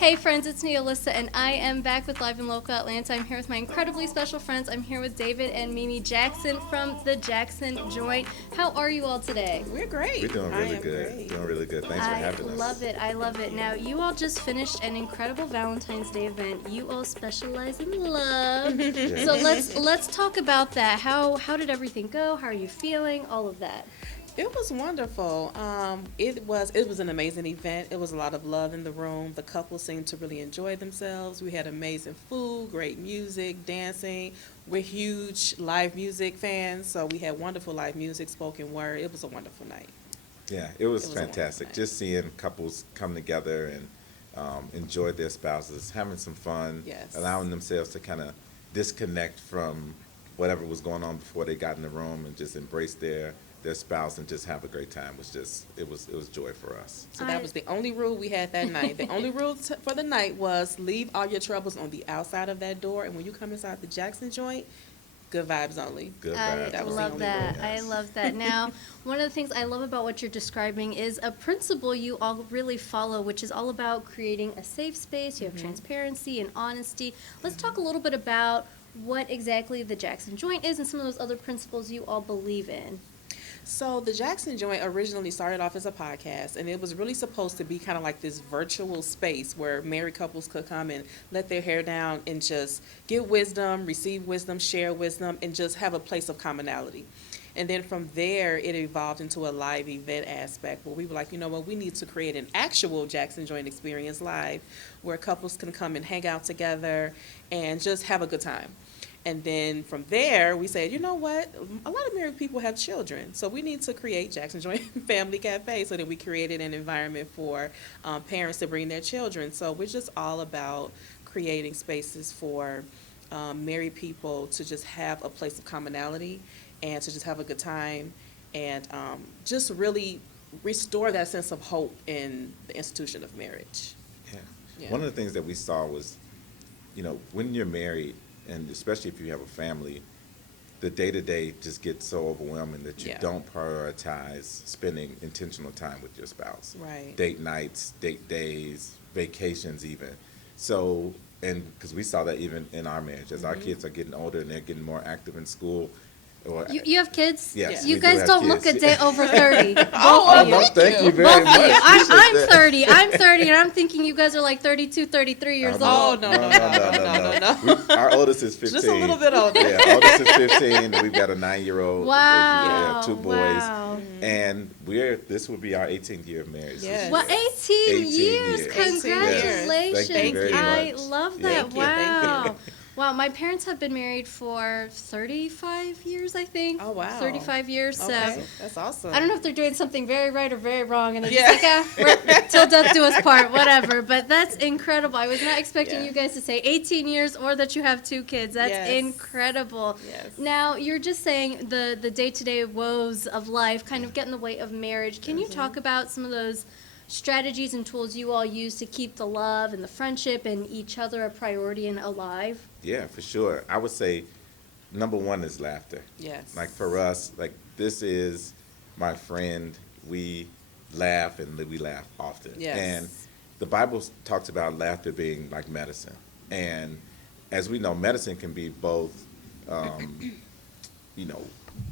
Hey friends, it's me, Alyssa, and I am back with Live in Local Atlanta. I'm here with my incredibly special friends. I'm here with David and MeMe Jackson from the Jackson Joint. How are you all today? We're great. We're doing really good. Great. Doing really good. Thanks for having us. I love it. I love it. Now, you all just finished an incredible Valentine's Day event. You all specialize in love. Yeah. So let's talk about that. How did everything go? How are you feeling? All of that. It was wonderful. It was an amazing event. It was a lot of love in the room. The couple seemed to really enjoy themselves. We had amazing food, great music, dancing. We're huge live music fans, so we had wonderful live music, spoken word. It was a wonderful night. Yeah, it was It was a fantastic. wonderful Just seeing couples come together and enjoy their spouses, having some fun, Yes. allowing themselves to kind of disconnect from whatever was going on before they got in the room and just embrace their spouse and just have a great time. It was joy for us. So that was the only rule we had that night. The only rule for the night was leave all your troubles on the outside of that door, and when you come inside the Jackson joint, good vibes only. Good I vibes. That was the love only that. rule. I love that. Now, one of the things I love about what you're describing is a principle you all really follow, which is all about creating a safe space. You have transparency and honesty. Let's talk a little bit about what exactly the Jackson Joint is and some of those other principles you all believe in. So the Jackson Joint originally started off as a podcast, and it was really supposed to be kind of like this virtual space where married couples could come and let their hair down and just get wisdom, receive wisdom, share wisdom, and just have a place of commonality. And then from there, it evolved into a live event aspect where we were like, you know what, we need to create an actual Jackson Joint experience live where couples can come and hang out together and just have a good time. And then from there, we said, you know what? A lot of married people have children, so we need to create Jackson Joint Family Cafe. So then we created an environment for parents to bring their children. So we're just all about creating spaces for married people to just have a place of commonality and to just have a good time and just really restore that sense of hope in the institution of marriage. Yeah. Yeah. One of the things that we saw was, when you're married, and especially if you have a family, the day-to-day just gets so overwhelming that you Yeah. don't prioritize spending intentional time with your spouse. Right. Date nights, date days, vacations even. So, and because we saw that even in our marriage, as our kids are getting older and they're getting more active in school. Or, You have kids? Yes, You we do guys have don't look a kids. day over 30. Both Oh, of you. no, thank you very Both much. of you. Appreciate I'm that. 30. I'm 30, and I'm thinking you guys are like 32, 33 years Oh, old. no, no. Our oldest is 15. Just a little bit older. Yeah, oldest is 15. And we've got a 9-year-old. Wow. Yeah, 2 boys. Wow. And this will be our 18th year of marriage. Yes. Well, 18, 18 years. years. Congratulations. Thank you very I much. love Yeah. that. Thank you, thank Wow. Wow, my parents have been married for 35 years, I think. Oh, wow. 35 years. Okay. So That's awesome. I don't know if they're doing something very right or very wrong, and they're Yeah. just like, we're till death do us part, whatever. But that's incredible. I was not expecting Yeah. you guys to say 18 years or that you have 2 kids. That's Yes. incredible. Yes. Now, you're just saying the day-to-day woes of life kind of get in the way of marriage. Can you talk about some of those strategies and tools you all use to keep the love and the friendship and each other a priority and alive? Yeah, for sure. I would say number one is laughter. Yes. Like for us, like this is my friend. We laugh and we laugh often. Yes. And the Bible talks about laughter being like medicine. And as we know, medicine can be both,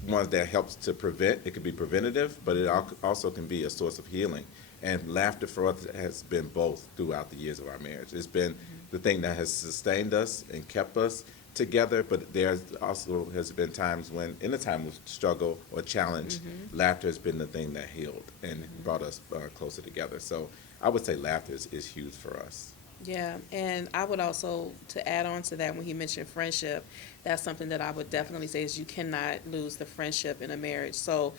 ones that helps to prevent. It can be preventative, but it also can be a source of healing. And laughter for us has been both throughout the years of our marriage. It's been the thing that has sustained us and kept us together, but there also has been times when, in a time of struggle or challenge, laughter has been the thing that healed and brought us closer together. So I would say laughter is huge for us. Yeah, and I would also, to add on to that, when he mentioned friendship, that's something that I would definitely say is you cannot lose the friendship in a marriage. So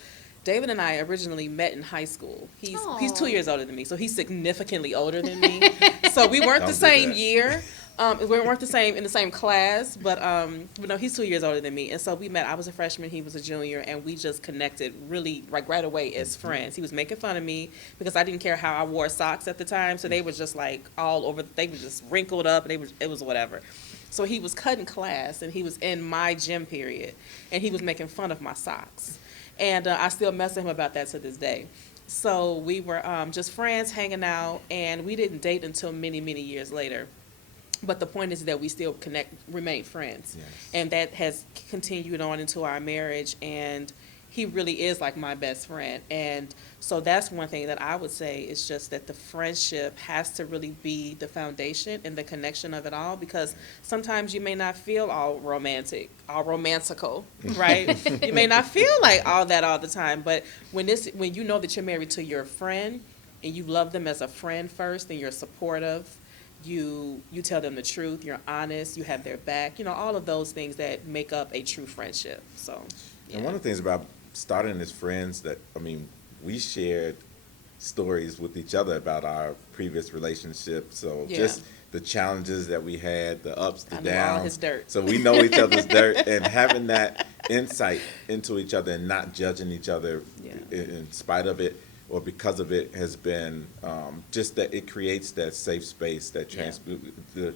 David and I originally met in high school. He's 2 years older than me, so he's significantly older than me. So we weren't Don't the do same that. year. We weren't the same in the same class, but no, he's 2 years older than me, and so we met. I was a freshman, he was a junior, and we just connected really like right away as friends. He was making fun of me because I didn't care how I wore socks at the time, so they were just like all over. They were just wrinkled up, and it was whatever. So he was cutting class, and he was in my gym period, and he was making fun of my socks, and I still mess with him about that to this day. So we were just friends hanging out, and we didn't date until many, many years later. But the point is that we still remain friends. Yes. And that has continued on into our marriage. And he really is like my best friend. And so that's one thing that I would say is just that the friendship has to really be the foundation and the connection of it all, because sometimes you may not feel all romantical, right? You may not feel like all that all the time. But when you know that you're married to your friend and you love them as a friend first and you're supportive, you tell them the truth, you're honest, you have their back, all of those things that make up a true friendship. So, yeah. And one of the things about starting as friends we shared stories with each other about our previous relationships. So Yeah. just the challenges that we had, the ups, the I know downs. all his dirt. So we know each other's dirt, and having that insight into each other and not judging each other Yeah. in spite of it or because of it has been just that it creates that safe space, that the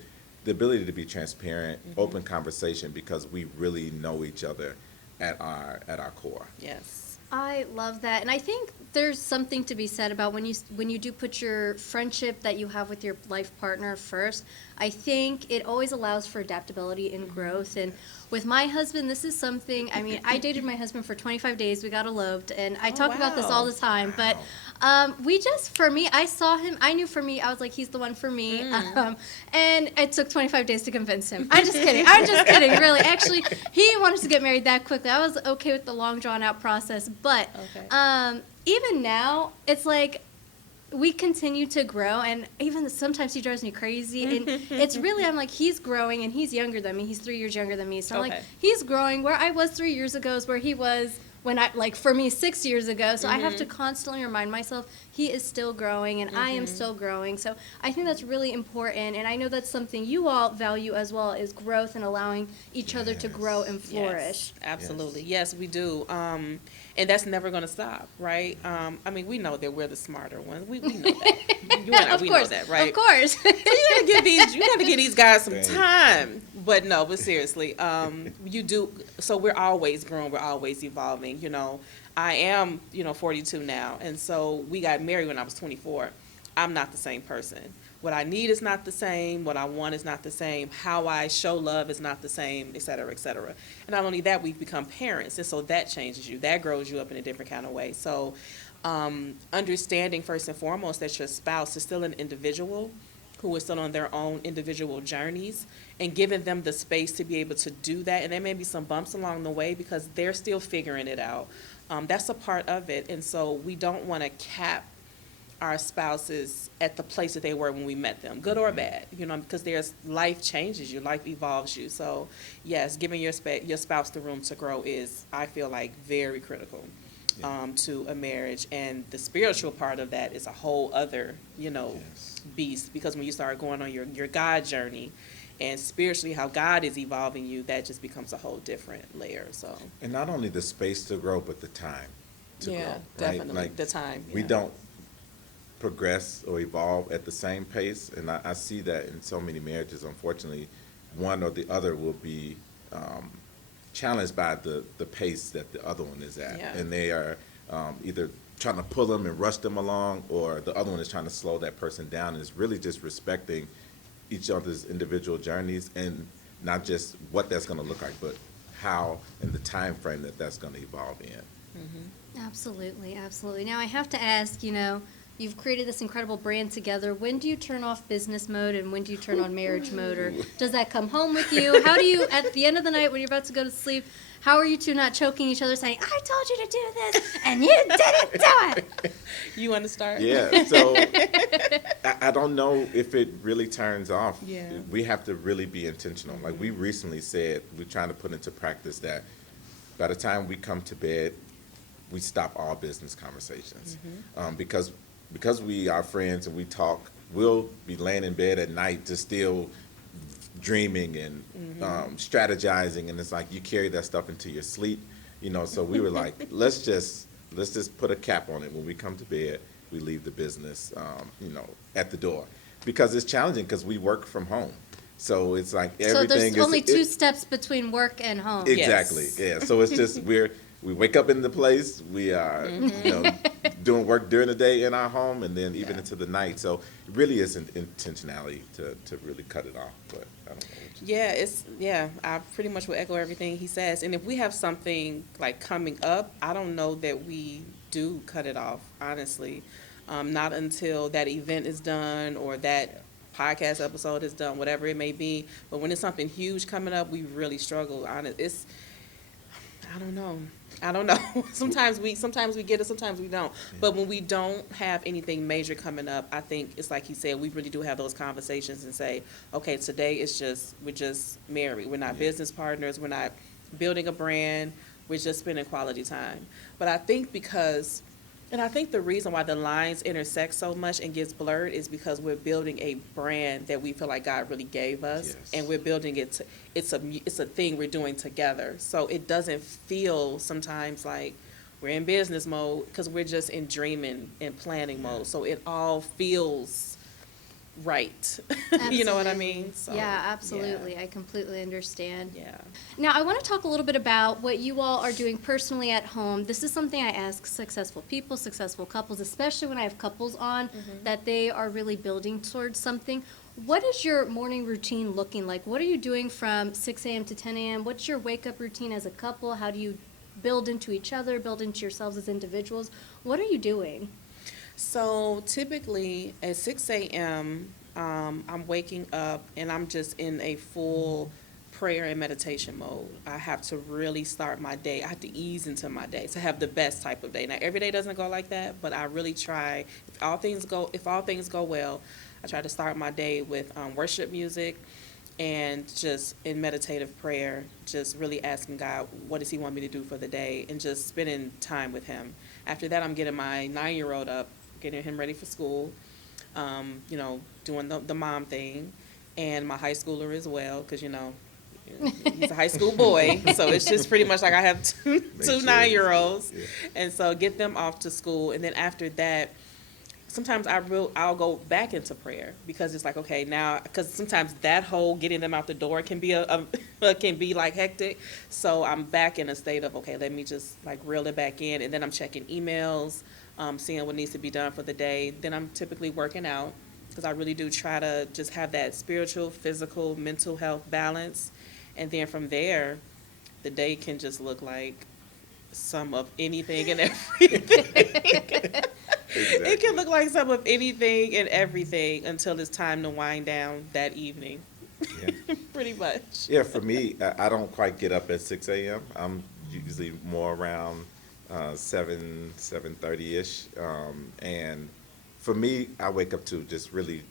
ability to be transparent, open conversation, because we really know each other at our core. Yes. I love that, and I think there's something to be said about when you do put your friendship that you have with your life partner first. I think it always allows for adaptability and growth. And with my husband, this is something. I mean, I dated my husband for 25 days. We got eloped, and I talk about this all the time. But for me, I saw him. I knew for me, I was like, he's the one for me. And it took 25 days to convince him. I'm just kidding. I'm just kidding. Really, actually, he wanted to get married that quickly. I was okay with the long, drawn out process, but even now, it's like we continue to grow, and even sometimes he drives me crazy. And it's really, I'm like, he's growing, and he's younger than me. He's 3 years younger than me. So I'm like, he's growing. Where I was 3 years ago is where he was for me 6 years ago. So I have to constantly remind myself he is still growing, and I am still growing. So I think that's really important, and I know that's something you all value as well, is growth and allowing each other to grow and flourish. Yes, absolutely. Yes, we do. And that's never going to stop, right? We know that we're the smarter ones. We know that. You and I, we know that, right? Of course. So you gotta give these guys some time. But seriously, you do. So we're always growing. We're always evolving. I am, 42 now, and so we got married when I was 24. I'm not the same person. What I need is not the same. What I want is not the same. How I show love is not the same, et cetera, et cetera. And not only that, we've become parents, and so that changes you. That grows you up in a different kind of way. So understanding first and foremost that your spouse is still an individual who is still on their own individual journeys, and giving them the space to be able to do that. And there may be some bumps along the way because they're still figuring it out. That's a part of it. And so we don't want to cap our spouses at the place that they were when we met them, good or bad, because life changes you, life evolves you. So yes, giving your spouse the room to grow is, I feel like, very critical to a marriage. And the spiritual part of that is a whole other, beast, because when you start going on your God journey and spiritually how God is evolving you, that just becomes a whole different layer. So, and not only the space to grow, but the time to grow. Right? Definitely the time. We don't progress or evolve at the same pace, and I see that in so many marriages. Unfortunately, one or the other will be challenged by the pace that the other one is at, and they are either trying to pull them and rush them along, or the other one is trying to slow that person down. And it's really just respecting each other's individual journeys, and not just what that's going to look like, but how and the time frame that that's going to evolve in. Absolutely, absolutely. Now I have to ask, you've created this incredible brand together. When do you turn off business mode, and when do you turn on marriage mode? Or does that come home with you? How do you, at the end of the night when you're about to go to sleep, how are you two not choking each other saying, I told you to do this, and you didn't do it? You want to start? Yeah, so I don't know if it really turns off. Yeah. We have to really be intentional. Like we recently said, we're trying to put into practice that by the time we come to bed, we stop all business conversations. Because we are friends and we talk, we'll be laying in bed at night just still dreaming and strategizing, and it's like you carry that stuff into your sleep, so we were like, let's just put a cap on it. When we come to bed, we leave the business at the door, because it's challenging because we work from home. So it's like everything so there's only two steps between work and home. Exactly. Yes. Yeah. So it's just we wake up in the place, we are doing work during the day in our home, and then even Yeah. into the night. So it really is an intentionality to really cut it off. But I don't know. I pretty much will echo everything he says. And if we have something like coming up, I don't know that we do cut it off, honestly. Not until that event is done or that podcast episode is done, whatever it may be. But when it's something huge coming up, we really struggle on it. I don't know. I don't know. sometimes we get it, sometimes we don't. But when we don't have anything major coming up, I think it's like he said, we really do have those conversations and say, okay, today we're just married. We're not business partners. We're not building a brand. We're just spending quality time. But I think I think the reason why the lines intersect so much and gets blurred is because we're building a brand that we feel like God really gave us, Yes. and we're building it. It's a thing we're doing together. So it doesn't feel sometimes like we're in business mode because we're just in dreaming and planning mode. So it all feels right. You know what I mean? So, Yeah, absolutely. I completely understand. Yeah. Now, I want to talk a little bit about what you all are doing personally at home. This is something I ask successful people, successful couples, especially when I have couples on, that they are really building towards something. What is your morning routine looking like? What are you doing from 6 a.m. to 10 a.m.? What's your wake-up routine as a couple? How do you build into each other, build into yourselves as individuals? What are you doing? So typically at 6 a.m., I'm waking up and I'm just in a full prayer and meditation mode. I have to really start my day. I have to ease into my day to have the best type of day. Now, every day doesn't go like that, but I really try. If all things go well, I try to start my day with worship music and just in meditative prayer, just really asking God, what does he want me to do for the day, and just spending time with him. After that, I'm getting my 9-year-old up, getting him ready for school, doing the mom thing, and my high schooler as well, because, he's a high school boy, so it's just pretty much like I have two sure. 9-year-olds, Yeah. and so get them off to school, and then after that, sometimes I'll go back into prayer because it's like, okay, now, because sometimes that whole getting them out the door can be can be like hectic. So I'm back in a state of, okay, let me just like reel it back in, and then I'm checking emails, seeing what needs to be done for the day. Then I'm typically working out because I really do try to just have that spiritual, physical, mental health balance, and then from there, the day can just look like some of anything and everything. It can look like some of anything and everything until it's time to wind down that evening. Yeah. Pretty much. Yeah, for me, I don't quite get up at 6 a.m. I'm usually more around 7:30-ish. And for me, I wake up to just really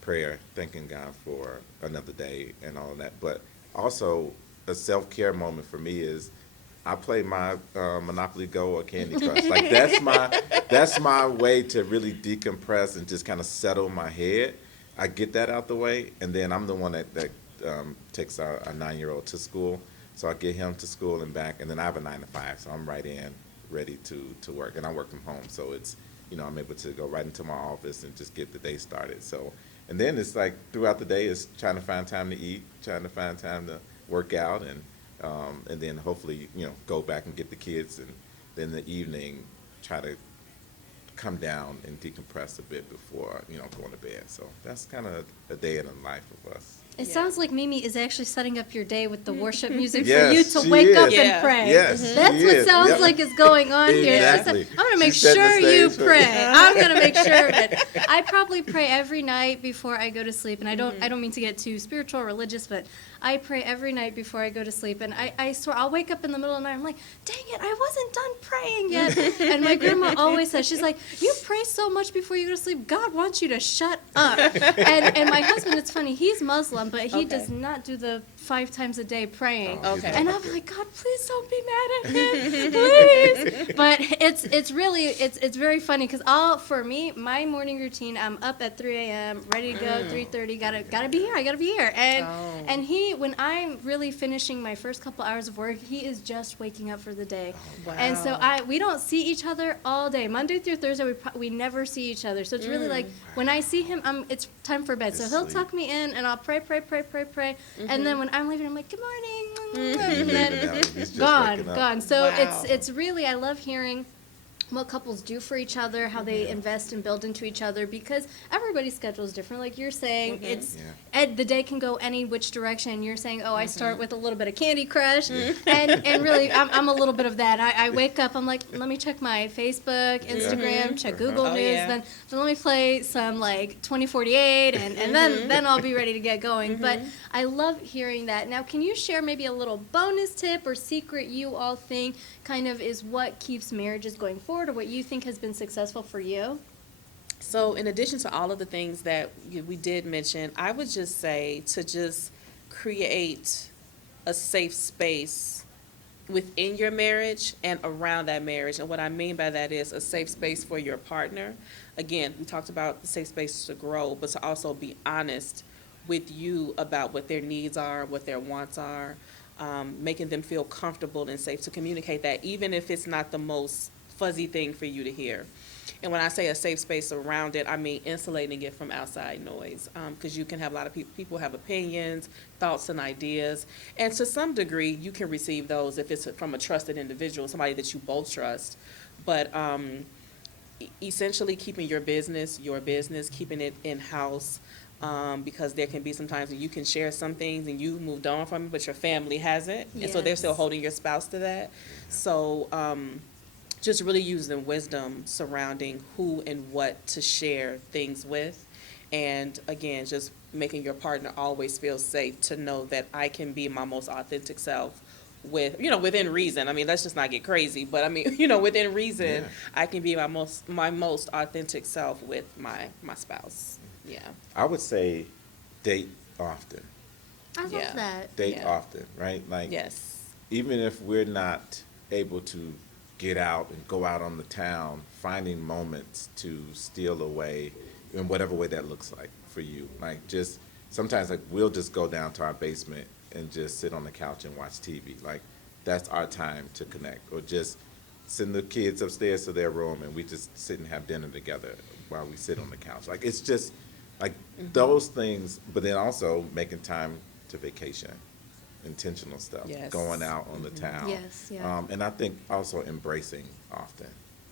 prayer, thanking God for another day and all of that. But also, a self-care moment for me is I play my Monopoly Go or Candy Crush. Like that's my way to really decompress and just kind of settle my head. I get that out the way, and then I'm the one that takes our 9-year-old to school. So I get him to school and back, and then I have a 9 to 5, so I'm right in, ready to work, and I work from home, so it's I'm able to go right into my office and just get the day started. So, and then it's like throughout the day, it's trying to find time to eat, trying to find time to work out, and then hopefully, go back and get the kids, and then the evening try to come down and decompress a bit before, going to bed. So that's kind of a day in the life of us. It Yeah. sounds like MeMe is actually setting up your day with the worship music Yes, for you to she wake up is. and Yeah. pray. Yes, That's she what is. sounds Yep. like is going on here. She said, Exactly. I'm going to make She set the sure you stage for pray. it. I'm going to make sure of it. I probably pray every night before I go to sleep, and I don't mean to get too spiritual or religious, but I pray every night before I go to sleep, and I swear I'll wake up in the middle of the night. I'm like, dang it, I wasn't done praying yet. And my grandma always says, she's like, you pray so much before you go to sleep. God wants you to shut up. And my husband, it's funny, he's Muslim, but he Okay. does not do the 5 times a day praying. Oh, Okay. And I'm like, God, please don't be mad at him, please. But it's really very funny because for me, my morning routine, I'm up at 3 a.m. ready to go, 3:30, gotta be here. I gotta be here. And he, when I'm really finishing my first couple hours of work, he is just waking up for the day. Wow. And so we don't see each other all day. Monday through Thursday, we never see each other. So it's really like when I see him, it's time for bed. So Just he'll sleep. tuck me in, and I'll pray, and then when I'm leaving, I'm like, good morning, You and leaving then out, he's just gone, waking up. gone. So Wow. it's really, I love hearing what couples do for each other, how they invest and build into each other, because everybody's schedule is different. Like you're saying, it's the day can go any which direction. You're saying, oh, I start with a little bit of Candy Crush, and really, I'm a little bit of that. I wake up, I'm like, let me check my Facebook, Instagram, check Google Oh, News, yeah. then let me play some like 2048, and then I'll be ready to get going. But I love hearing that. Now, can you share maybe a little bonus tip or secret you all think kind of is what keeps marriages going forward, or what you think has been successful for you? So in addition to all of the things that we did mention, I would just say to just create a safe space within your marriage and around that marriage. And what I mean by that is a safe space for your partner. Again, we talked about the safe space to grow, but to also be honest with you about what their needs are, what their wants are, making them feel comfortable and safe to communicate that, even if it's not the most fuzzy thing for you to hear. And when I say a safe space around it, I mean insulating it from outside noise, because you can have a lot of people have opinions, thoughts, and ideas. And to some degree, you can receive those if it's from a trusted individual, somebody that you both trust. But essentially keeping your business, keeping it in-house, because there can be some times when you can share some things and you moved on from it, but your family hasn't. And so they're still Yes. holding your spouse to that. So just really using wisdom surrounding who and what to share things with. And again, just making your partner always feel safe to know that I can be my most authentic self with, within reason. I mean, let's just not get crazy, but I mean, within reason, Yeah. I can be my most authentic self with my spouse. Yeah. I would say date often. I love Yeah. that. Date Yeah. often, right? Like, Yes. even if we're not able to get out and go out on the town, finding moments to steal away in whatever way that looks like for you. Like, just sometimes, like, we'll just go down to our basement and just sit on the couch and watch TV. Like, that's our time to connect. Or just send the kids upstairs to their room and we just sit and have dinner together while we sit on the couch. Like, it's just like those things, but then also making time to vacation, intentional stuff, Yes. going out on the town. Yes, yeah. And I think also embracing often.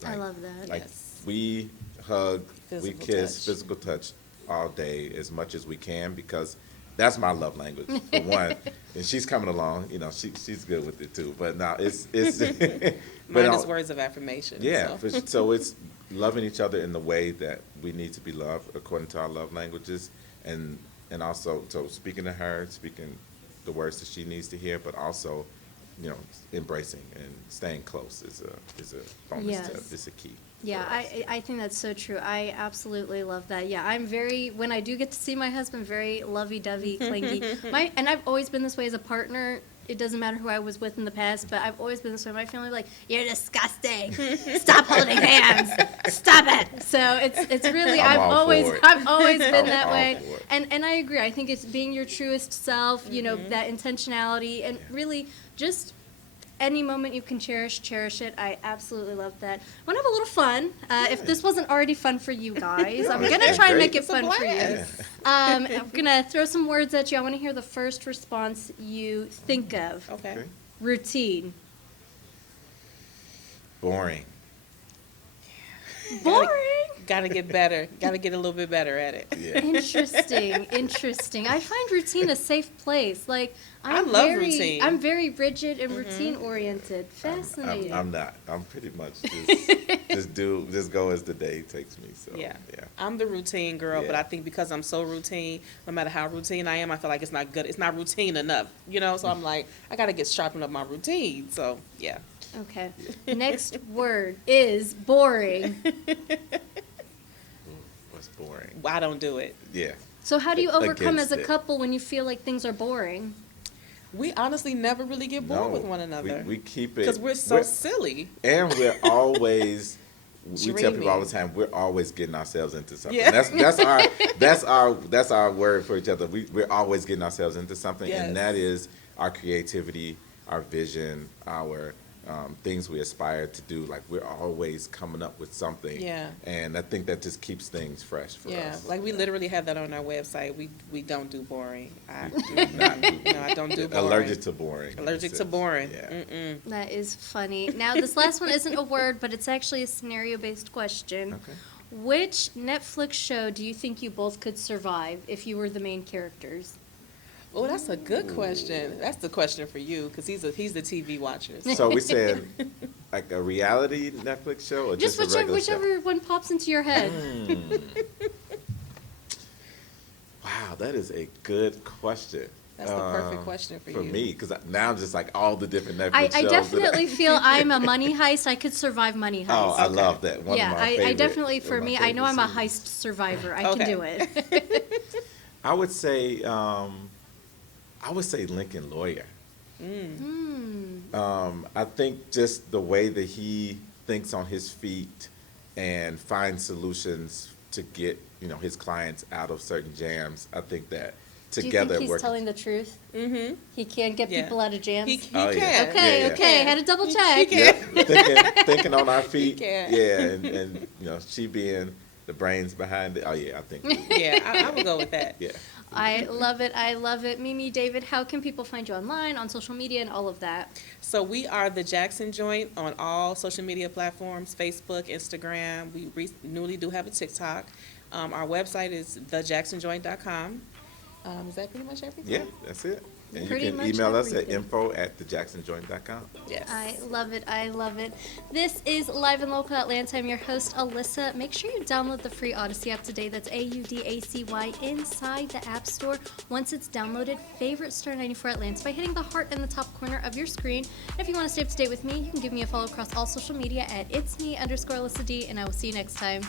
I love that. Like, Yes. we hug, we Physical kiss, touch. physical touch all day as much as we can, because that's my love language, for one. And she's coming along, she's good with it too. But now it's but Mine is now- words of affirmation. yeah, So. so it's loving each other in the way that we need to be loved according to our love languages, and also so speaking to her, speaking the words that she needs to hear, but also, embracing and staying close is a bonus Yes. tip. It's a key. Yeah, for us. I think that's so true. I absolutely love that. Yeah, I'm when I do get to see my husband, very lovey-dovey, clingy. And I've always been this way as a partner. It doesn't matter who I was with in the past, but I've always been this way. My family like, you're disgusting. Stop holding hands. Stop it. So it's really I'm all for it. I've always been I'm that all way. for it. And I agree. I think it's being your truest self, that intentionality, and really just any moment you can cherish it. I absolutely love that. I want to have a little fun. If this wasn't already fun for you guys, I'm it's going to been try and great. make it It's a fun for you. blast. I'm going to throw some words at you. I want to hear the first response you think of. Okay. Okay. Routine. Boring. Boring. Got to get better. Got to get a little bit better at it. Yeah. Interesting. I find routine a safe place. Like I love routine. I'm very rigid and routine oriented. Fascinating. I'm not. I'm pretty much just go as the day takes me. So Yeah. yeah. I'm the routine girl, but Yeah. I think because I'm so routine, no matter how routine I am, I feel like it's not good. It's not routine enough, So I'm like, I got to get sharpened up my routine. So, yeah. Okay. Next word is boring. What's boring? I don't do it. Yeah. So how do you overcome as Against a it. couple when you feel like things are boring? We honestly never really get bored with one another. We keep it Because we're so silly. and we're always. We tell people all the Dreaming. time we're always getting ourselves into something. Yeah. That's our word for each other. We're always getting ourselves into something, Yes. and that is our creativity, our vision, our things we aspire to do. Like we're always coming up with something. Yeah. And I think that just keeps things fresh for Yeah, us. like we literally have that on our website. We don't do boring. I Not no, I don't do boring. allergic to boring. Allergic It to says. boring. Yeah. Mm-mm. That is funny. Now, this last one isn't a word, but it's actually a scenario-based question. Okay. Which Netflix show do you think you both could survive if you were the main characters? Oh, that's a good question. That's the question for you because he's the TV watcher. So we said like a reality Netflix show or just, Just a regular show? whichever one pops into your head. Wow, that is a good question. That's the perfect question for you. me, because now I'm just like all the different Netflix I shows. definitely feel I'm a money heist. I could survive money heist. Oh, I love that. One yeah, of my I favorite, definitely, one for of my me, I know I'm a favorite heist series. survivor. I Okay. can do it. I would say Lincoln Lawyer. I think just the way that he thinks on his feet and finds solutions to get his clients out of certain jams. I think that Do you together think he's working. telling the truth? Mm-hmm. He can get Yeah. people out of jams? He Oh, yeah. can. Okay, Yeah, yeah. okay. Had to double check. Yeah, thinking on our feet. can. Yeah, and she being the brains behind it. Oh yeah, I think. Yeah, I would go with that. Yeah. I love it. I love it. Mimi, David, how can people find you online, on social media, and all of that? So we are the Jackson Joint on all social media platforms: Facebook, Instagram. We newly do have a TikTok. Our website is thejacksonjoint.com. Is that pretty much everything? Yeah, that's it. And Pretty you can much email us at everything. info@thejacksonjoint.com. Yes. I love it. I love it. This is Live and Local Atlanta. I'm your host, Alyssa. Make sure you download the free Odyssey app today. That's AUDACY inside the App Store. Once it's downloaded, favorite Star 94 Atlanta by hitting the heart in the top corner of your screen. And if you want to stay up to date with me, you can give me a follow across all social media at itsme_Alyssa D, and I will see you next time.